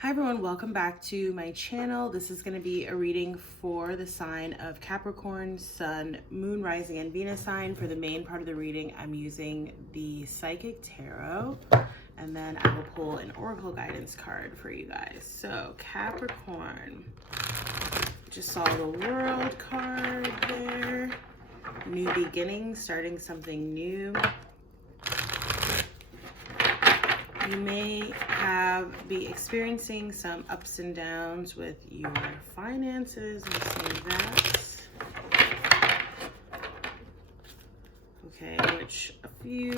Hi everyone, welcome back to my channel. This is going to be a reading for the sign of Capricorn, Sun, Moon, Rising, and Venus sign. For the main part of the reading, I'm using the Psychic Tarot, and then I will pull an Oracle Guidance card for you guys. So Capricorn, just saw the World card there. New beginning, starting something new. You may be experiencing some ups and downs with your finances. I'm seeing that. Okay, which I feel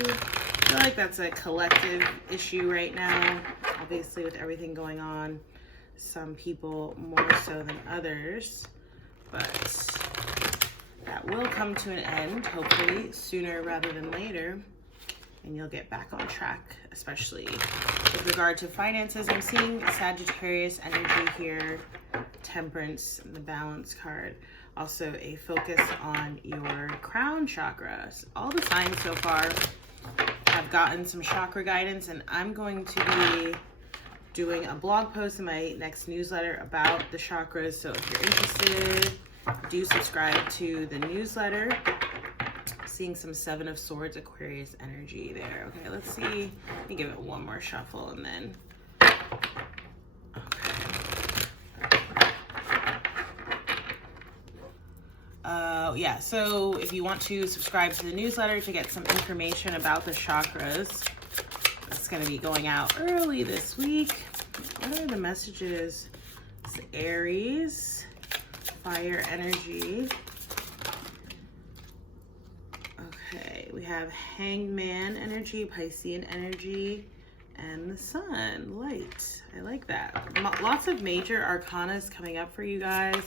like that's a collective issue right now. Obviously, with everything going on, some people more so than others, but that will come to an end, hopefully sooner rather than later. And you'll get back on track, especially with regard to finances. I'm seeing Sagittarius energy here, Temperance, and the Balance card. Also a focus on your crown chakras. All the signs so far have gotten some chakra guidance, and I'm going to be doing a blog post in my next newsletter about the chakras. So if you're interested, do subscribe to the newsletter. Seeing some Seven of Swords, Aquarius energy there. Okay, let's see. Let me give it one more shuffle and then. Okay. Yeah, so if you want to subscribe to the newsletter to get some information about the chakras, it's going to be going out early this week. What are the messages? It's Aries, fire energy. We have Hangman energy, Piscean energy, and the Sun, light. I like that. Lots of major arcanas coming up for you guys.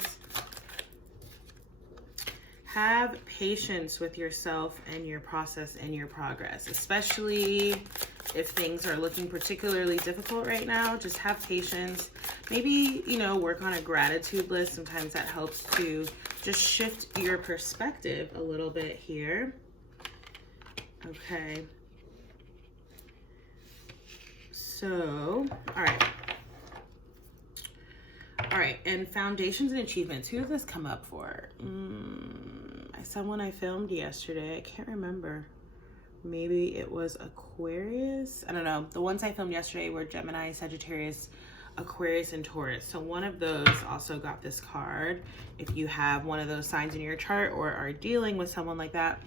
Have patience with yourself and your process and your progress, especially if things are looking particularly difficult right now. Just have patience. Maybe, work on a gratitude list. Sometimes that helps to just shift your perspective a little bit here. Okay, so, all right, and foundations and achievements. Who did this come up for? Someone I filmed yesterday. I can't remember. Maybe it was Aquarius. I don't know. The ones I filmed yesterday were Gemini, Sagittarius, Aquarius, and Taurus. So one of those also got this card. If you have one of those signs in your chart or are dealing with someone like that.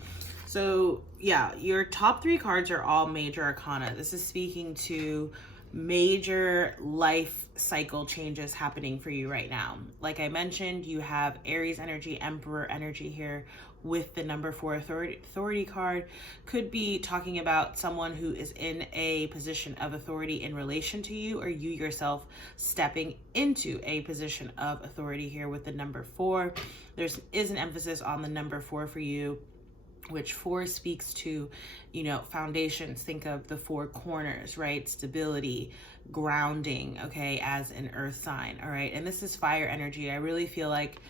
So yeah, your top three cards are all major arcana. This is speaking to major life cycle changes happening for you right now. Like I mentioned, you have Aries energy, Emperor energy here with the number 4 authority card. Could be talking about someone who is in a position of authority in relation to you, or you yourself stepping into a position of authority here with the number 4. There is an emphasis on the number 4 for you, which 4 speaks to, foundations. Think of the 4 corners, right? Stability, grounding, okay, as an earth sign, all right? And this is fire energy. I really feel like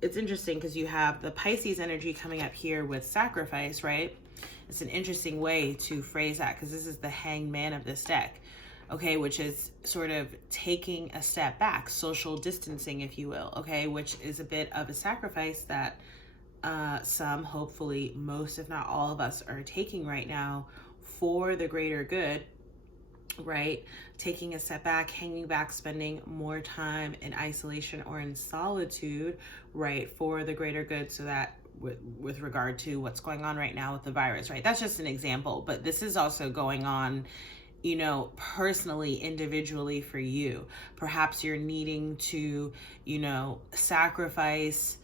it's interesting because you have the Pisces energy coming up here with sacrifice, right? It's an interesting way to phrase that because this is the hangman of this deck, okay, which is sort of taking a step back, social distancing, if you will, okay, which is a bit of a sacrifice that some, hopefully most, if not all of us are taking right now for the greater good, right? Taking a step back, hanging back, spending more time in isolation or in solitude, right? For the greater good, so that with regard to what's going on right now with the virus, right? That's just an example, but this is also going on, personally, individually for you. Perhaps you're needing to, sacrifice,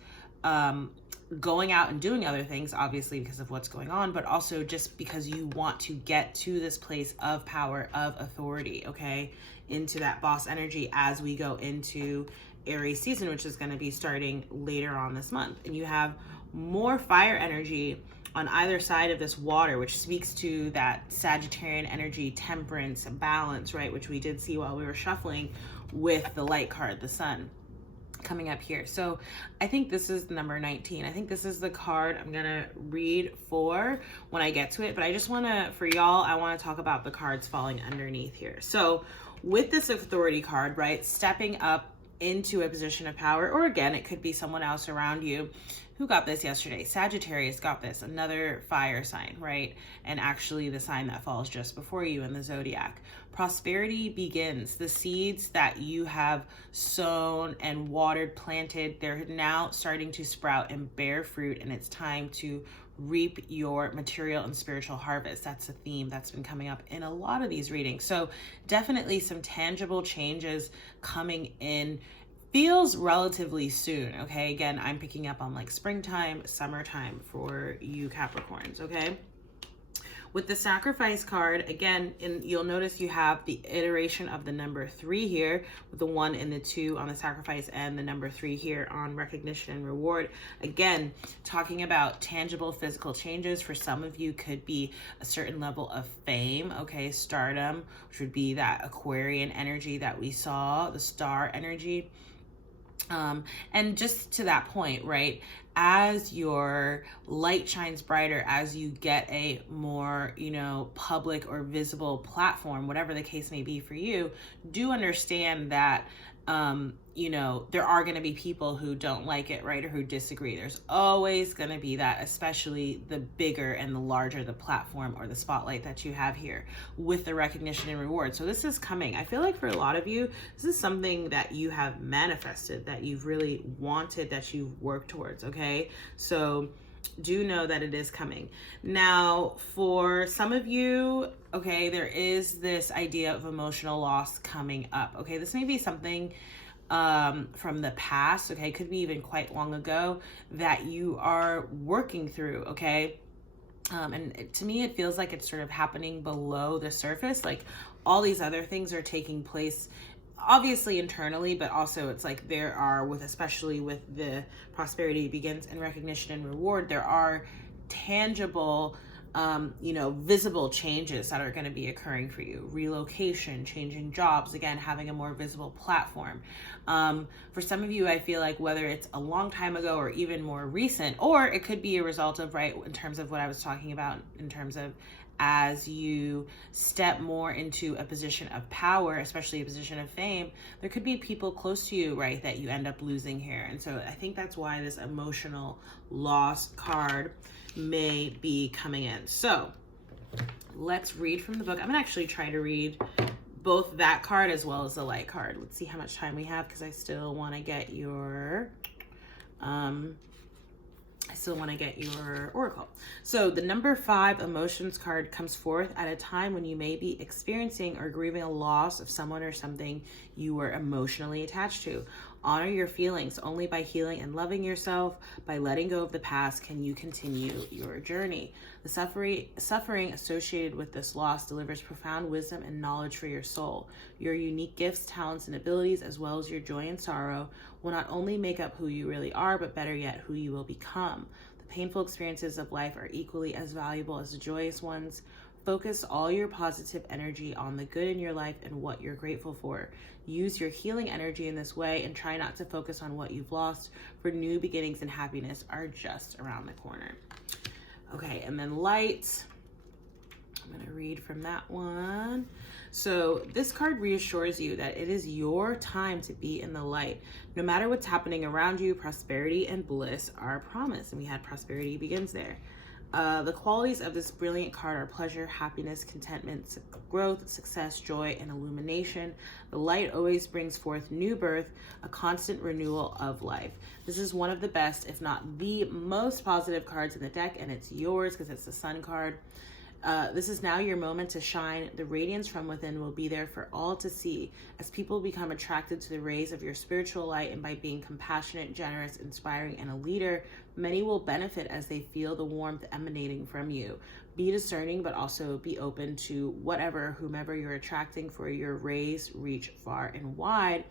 going out and doing other things, obviously because of what's going on, but also just because you want to get to this place of power, of authority, okay, into that boss energy as we go into Aries season, which is going to be starting later on this month. And you have more fire energy on either side of this water, which speaks to that Sagittarian energy, temperance, balance, right, which we did see while we were shuffling with the light card, the Sun, coming up here. So I think this is the number 19. I think this is the card I'm gonna read for when I get to it, but I just want to, for y'all, I want to talk about the cards falling underneath here. So with this authority card, right, stepping up into a position of power, or again, it could be someone else around you. Who got this yesterday? Sagittarius got this, another fire sign, right? And actually the sign that falls just before you in the zodiac. Prosperity begins. The seeds that you have sown and watered, planted, they're now starting to sprout and bear fruit, and it's time to reap your material and spiritual harvest. That's a theme that's been coming up in a lot of these readings. So definitely some tangible changes coming in. Feels relatively soon, okay? Again, I'm picking up on like springtime, summertime for you Capricorns, okay? With the sacrifice card, again, you'll notice you have the iteration of the number 3 here, with the 1 and the 2 on the sacrifice and the number 3 here on recognition and reward. Again, talking about tangible physical changes. For some of you could be a certain level of fame, okay? Stardom, which would be that Aquarian energy that we saw, the star energy. And just to that point, right, as your light shines brighter, as you get a more, public or visible platform, whatever the case may be for you, do understand that, there are going to be people who don't like it, right, or who disagree. There's always going to be that, especially the bigger and the larger the platform or the spotlight that you have here with the recognition and reward. So this is coming. I feel like for a lot of you, this is something that you have manifested, that you've really wanted, that you've worked towards, okay? So do know that it is coming. Now, for some of you, okay, there is this idea of emotional loss coming up, okay? This may be something from the past, okay? Could be even quite long ago that you are working through, okay? And to me, it feels like it's sort of happening below the surface. Like all these other things are taking place obviously internally, but also it's like there are, especially with the prosperity begins and recognition and reward, there are tangible, visible changes that are going to be occurring for you. Relocation, changing jobs, again, having a more visible platform. For some of you, I feel like whether it's a long time ago or even more recent, or it could be a result of, right, in terms of what I was talking about, in terms of as you step more into a position of power, especially a position of fame, there could be people close to you, right, that you end up losing here. And so I think that's why this emotional loss card may be coming in. So let's read from the book. I'm gonna actually try to read both that card as well as the light card. Let's see how much time we have, because I still want to get your oracle. So the number 5 emotions card comes forth at a time when you may be experiencing or grieving a loss of someone or something you were emotionally attached to. Honor your feelings. Only by healing and loving yourself, by letting go of the past, can you continue your journey. The suffering associated with this loss delivers profound wisdom and knowledge for your soul. Your unique gifts, talents, and abilities, as well as your joy and sorrow, will not only make up who you really are, but better yet, who you will become. The painful experiences of life are equally as valuable as the joyous ones. Focus all your positive energy on the good in your life and what you're grateful for. Use your healing energy in this way and try not to focus on what you've lost, for new beginnings and happiness are just around the corner. Okay, and then light. I'm going to read from that one. So this card reassures you that it is your time to be in the light. No matter what's happening around you, prosperity and bliss are promised. And we had prosperity begins there. The qualities of this brilliant card are pleasure, happiness, contentment, growth, success, joy, and illumination. The light always brings forth new birth, a constant renewal of life. This is one of the best, if not the most positive cards in the deck, and it's yours because it's the Sun card. This is now your moment to shine. The radiance from within will be there for all to see as people become attracted to the rays of your spiritual light, and by being compassionate, generous, inspiring, and a leader, many will benefit as they feel the warmth emanating from you. Be discerning, but also be open to whomever you're attracting, for your rays reach far and wide.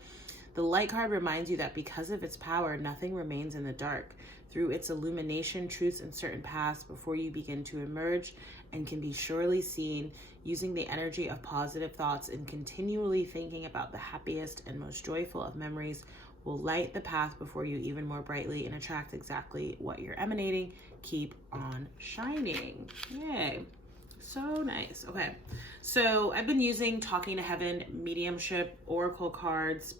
The light card reminds you that because of its power, nothing remains in the dark. Through its illumination, truths and certain paths before you begin to emerge and can be surely seen. Using the energy of positive thoughts and continually thinking about the happiest and most joyful of memories will light the path before you even more brightly and attract exactly what you're emanating. Keep on shining. Yay. So nice. Okay. So I've been using Talking to Heaven, Mediumship, Oracle cards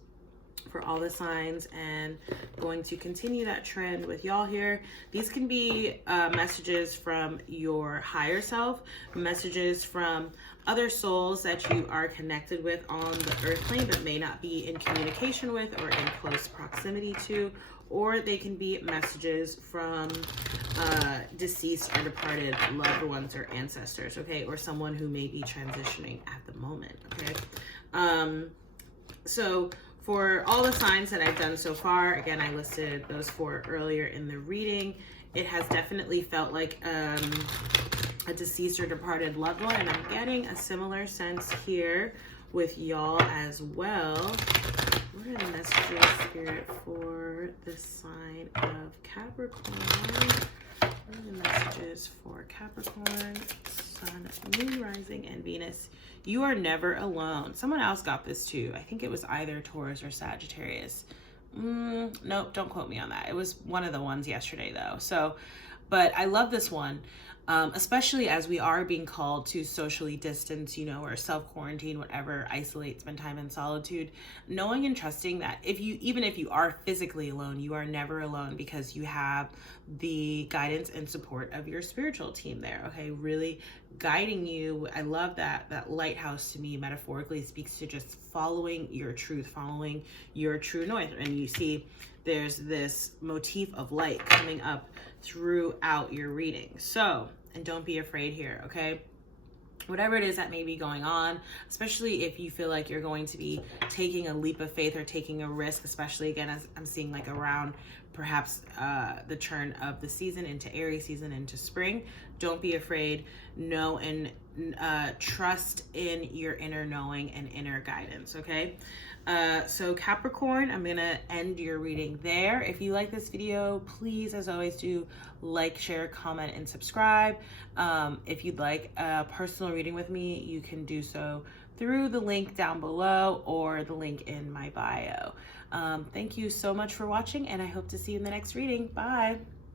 for all the signs, and going to continue that trend with y'all here. These can be messages from your higher self, messages from other souls that you are connected with on the earth plane but may not be in communication with or in close proximity to, or they can be messages from deceased or departed loved ones or ancestors, okay, or someone who may be transitioning at the moment, okay. So for all the signs that I've done so far, again, I listed those 4 earlier in the reading. It has definitely felt like a deceased or departed loved one, and I'm getting a similar sense here with y'all as well. What are the messages, Spirit, for the sign of Capricorn? What are the messages for Capricorn, Sun, Moon, Rising, and Venus? You are never alone. Someone else got this too. I think it was either Taurus or Sagittarius. Nope, don't quote me on that. It was one of the ones yesterday though. So, but I love this one. Especially as we are being called to socially distance, you know, or self-quarantine, whatever, isolate, spend time in solitude, knowing and trusting that even if you are physically alone, you are never alone, because you have the guidance and support of your spiritual team there, okay, really guiding you. I love that lighthouse to me metaphorically speaks to just following your truth, following your true north. And you see there's this motif of light coming up throughout your reading. So, and don't be afraid here, okay? Whatever it is that may be going on, especially if you feel like you're going to be taking a leap of faith or taking a risk, especially again, as I'm seeing like around perhaps the turn of the season into Aries season, into spring, don't be afraid. Know and trust in your inner knowing and inner guidance, okay? So Capricorn, I'm gonna end your reading there. If you like this video, please, as always, do like, share, comment, and subscribe. If you'd like a personal reading with me, you can do so through the link down below or the link in my bio. Thank you so much for watching, and I hope to see you in the next reading. Bye.